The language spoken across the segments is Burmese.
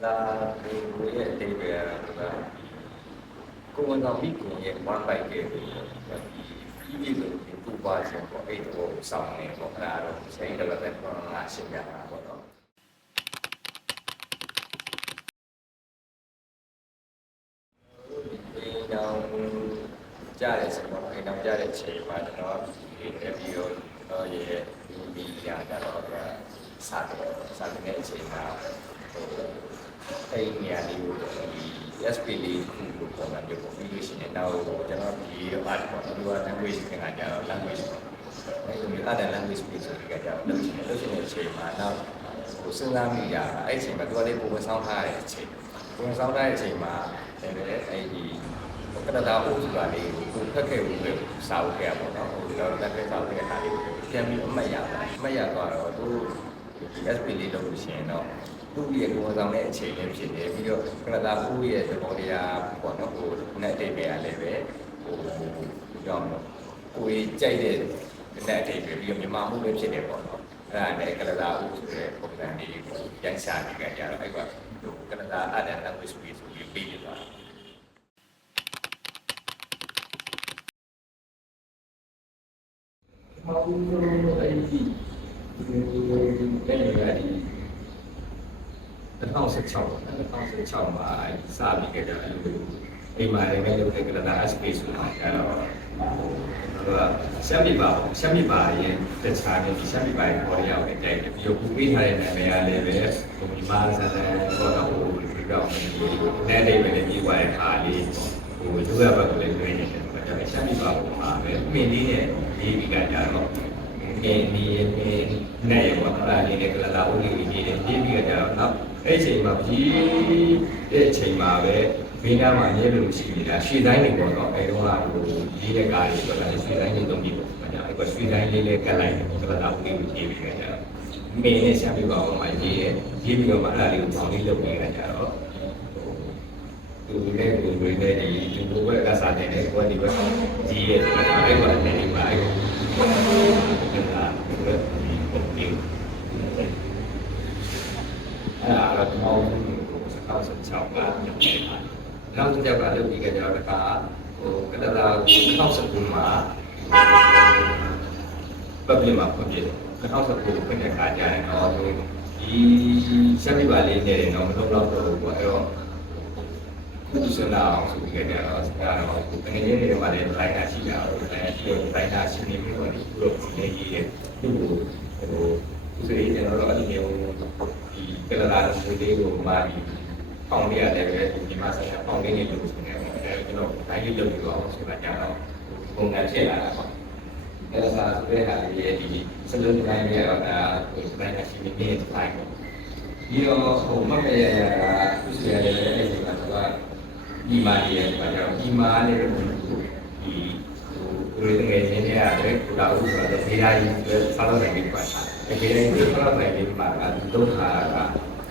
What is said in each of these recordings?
là người thì về công an nào biết cũng như quan bài cái ví dụ thì tu qua sẽ có cái đồ xong này có là rồi sẽ được là con là sinh ra của nó nào cha để sinh nó hay nào cha để chế mà nó thì cái điều nó về bị nhà nó là sát cái chế mà cái nhà điều SPD cũng có làm việc của English này đâu cho nó bị ảnh của nó đưa language cái này cho language cái người ta đã language bây giờ cái cho nó chỉ là chế mà nó của sinh ra mình giờ ấy chỉ mà tôi đây cũng sau hai chế cũng sau hai chế mà cái gì cái đào tạo là đi cũng các cái việc sau cái mà nó là cái sau cái này thì mình mấy giờ còn tôi SPD đâu sẽ nóသူ့ရဲ့ကိုယ်ဆောင်တဲ့အချိန်လေးဖြစ်နေပြီးတော့ကနဒါဦးရဲ့သဘောတရားပေါ့နော်ဟိုနဲ့အတိတ်ပဲလည်းပဲဟိုကြောင်းတော့ကိုယ်ကြိုက်တဲ့နဲ့အတိတ်ပဲပြီးတော့မြန်မာမှုလည်းဖြစ်နေပေါ့နော်အဲ့ဒါနဲ့ကနဒါဦးဆိုတဲ့ပုံစံလေးကိုရိုက်ရှာနေကြကြတော့အဲ့ကကနဒါ Art and Language School ဆိုပြီးပြီးနေတာဟောအဲ့ဒီ2016မှာစာပြီးကြတယ်အိမ်မှာလည်းလုပ်တဲ့ကလာ space ဆိုတာအဲ့တော့ရှမ်းပြည်ပါရဲ့တခြားနေရှမ်းပြည်ပါရဲ့ပေါ်ရောက်တဲ့တိုက်တယ်ပြီးတော့ပူပေးထားတဲ့နာမည်ကလည်းပဲဟိုဒီမှာဆန်တယ်ပေါ်တော့ဟိုဒီတော့နဲ့အိမ်ပဲပြီးသွားတဲ့ခါလေးဟိုသူကဘက်ကလည်းတွေ့နေတယ်ဒါကြောင့်ရှမ်းပြည်ပါပေါ်မှာပဲမင်းလေးနဲ့ရေးပြီးကြတော့နေနဲ့ရောကလာနေတဲ့ကလာဦးလေးကြီးရေးပြီးကြတော့နော်အဲ့အချိန်မှာပြီးတဲ့အချိန်မှာပဲဘေးနားမှာရဲလို့ရှိနေတာရွှေတိုင်းတွေပေါ့နော်အဲတုန်းကဟိုရေးတဲ့ကားတွေဆိုတာရွှေတိုင်းတွေသုံးပြီးပေါ့။အဲ့ကရွှေတိုင်းလေးလေးကတ်လိုက်တယ်ကလာဦးလေးကိုရေးပြီးကြတော့မင်းနဲ့ရှာပြပါအောင်မှာရေးပြီးတော့မှအဲ့ဒါလေးကိုပေါင်းလေးလုပ်နေကြတော့သူလည်းကိုယ်တွေနဲ့ဒီဘဝကစားတဲ့ကိုယ်ဒီဘက်ကြီးရဲ့အဲ့ကလည်းနေပါအဲ့ဒါအဲ့ဒါတော့2016ကနောက်တစ်ယောက်ကလုပ်ပြီးကြတော့ကဟိုကနဒါ2019မှာပတ်ပြမှာဖွင့်ပြတယ်2019ဖွင့်တဲ့အခါကျရင်တော့ဒီဆက်ပြပါလေးနဲ့တော့မလုံးတော့ဘူးပေါ့အဲ့တော့ခုစနာအောင်ဆိုပြီးကြတော့အဲ့တော့တကယ်ကြီးတွေကလည်း line ရှိတာတော့ line ရှိတော့ line ရှိနေပြီးတော့ဒီလိုလေးကြီးရဲ့သူ့ကိုဟိုဆိုရင်ကျွန်တော်တို့အဲ့ဒီမျိုးဒီကလာလာမျိုးလေးကိုမာပြီးပေါင်းလေးရတယ်ပဲဒီမှာဆက်ပေါင်းလေးနေလို့ဆိုနေတယ်အဲကျွန်တော်ဒါကြီးလုပ်ပြီးတော့ဆိုတာကြတော့ပုံစံဖြစ်လာတာပေါ့အဲဒါဆိုတဲ့ဟာလေးရဲ့ဒီစလုံးတိုင်းရဲ့တော့ဒါဟိုတိုင်းရှိနေနေတဲ့ line ပေါ့ဒီတော့ဟိုမကရရသူစီရတယ်အဲ့ဒီကတော့ဒီမာရီရဲ့ဘာကြောင့်ဒီမာလေးကိုဒီကိုယ်ငယ်ချင်းတွေရတယ်ကိုတာဦးဆိုတော့ဒေတာကြီးဆောက်လုပ်နိုင်ပြီးပါတာဒီဒေတာကြီးဆောက်လုပ်နိုင်ပြီးပါတာဒုက္ခက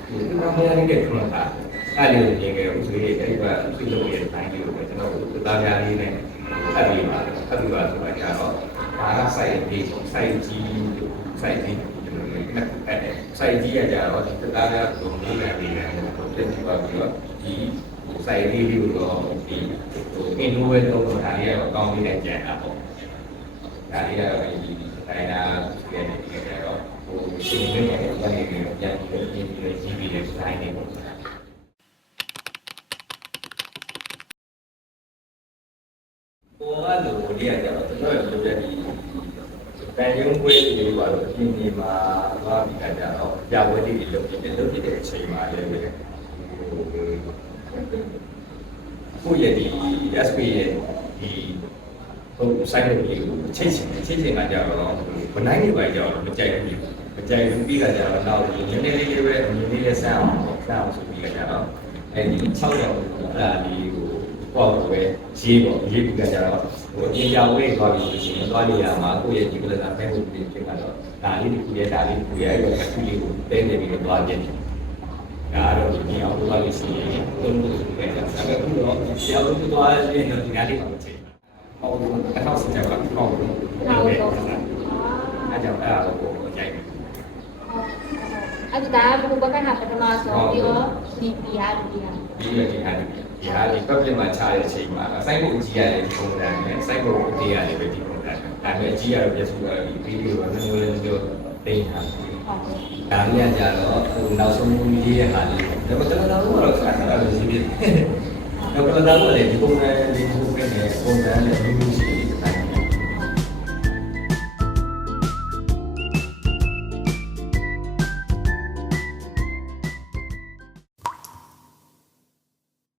ဒီကမရနေတဲ့ခဏတာအဲ့လိုမြင်ကြဦးဆိုရင်အဲ့ဒီကသူ့လုပ်ရဲ့တိုင်းလေးကိုပဲကျွန်တော်တို့သားများလေးနဲ့အဲ့ဒီပါဆိုတာကြတော့ဘာသာဆိုင်ပြီးဆိုင်ကြီးကျွန်တော်လည်းအဲ့ဆိုင်ကြီးရကြတော့ဒီသားများတို့မျိုးနဲ့ပြီးတယ်တော့တင်ပြပါပြီးတော့ဒီဆိုင်လေးလေးကိုတော့ဒီအင်နိုဝေတော့ဒါလေးကတော့ကောင်းပြီးတဲ့ကြံတာပေါ့ဒါလေးကတော့ဒီတိုင်းနာပြည်နေကြတော့ဟိုရှင်နေတယ်ပြန်နေတယ်ပြန်ပြီးကြီးပြီးတဲ့ဆိုင်လေးပေါ့ပေါ်ကလိုလေးရကြတော့ကျွန်တော်ရဲ့လုပ်တဲ့ဒီတန်ရုံးပွဲတွေပါတော့အင်းဒီမှာသွားပြီးကြတော့ရဝဲတွေလုပ်ဖြစ်တဲ့အချိန်မှာလည်းကိုယ့်ရဲ့ဒီ SP ရဲ့ဒီဟို site လေးကိုချိန်ကကြတော့ဘနိုင်နေပါကြတော့မကြိုက်ဘူးပြီးကြကြတော့နောက်နည်းနည်းလေးပဲနည်းနည်းလေးဆန်းအောင်ဆိုပြီးကြတော့အဲဒီ6ရောက်အဲ့ဒါလေးကိုပေါ့ပဲရေးပြီးကြတော့ဟိုအင်ဂျာဝေးသွားပြီးဆိုရင်သွားနေရမှာကိုယ့်ရဲ့ဒီကလနာဖဲမှုတွေဖြစ်တော့ဒါလေးတစ်ခုရဲ့ဒါလေးတစ်ခုရဲ့အဲ့တော့အခုလေးကိုတဲနေပြီးတော့သွားခြင်းဒါတော့ဒီအောင်သွားလို့ရှိရင်ဘုံလို့ပဲဒါပေမဲ့တော့ဆရာတို့သွားရင်တော့ဒီနားလေးပါမချိန်ဟောအထောက်စကြပါဟောအဲ့ကြောင့်အဲ့ဒါကိုကြိုက်တယ် အဲ့ အဲ့ဒါကဘုဘကဟာပထမဆုံးပြီးတော့ဒီဟာ ပြီးတော့ဒီဟာဒီ public မှာချတဲ့အချိန်မှာစိုက်ဖို့အကြီးရတယ်ဒီပုံစံနဲ့စိုက်ဖို့အသေးရတယ်ပဲဒီပုံစံဒါပေမဲ့အကြီးရတော့ပြည့်စုံတော့ဒီဗီဒီယိုကလည်းမျိုးတိတ်ထားဒါလေးကကြတော့ဟိုနောက်ဆုံးရေးရဟာလေးဒါပေမဲ့ကျွန်တော်တို့ကတော့ခါခါလေးရှိပြီတော့ကျွန်တော်တို့လည်းဒီပုံစံလေးကိုပဲနေ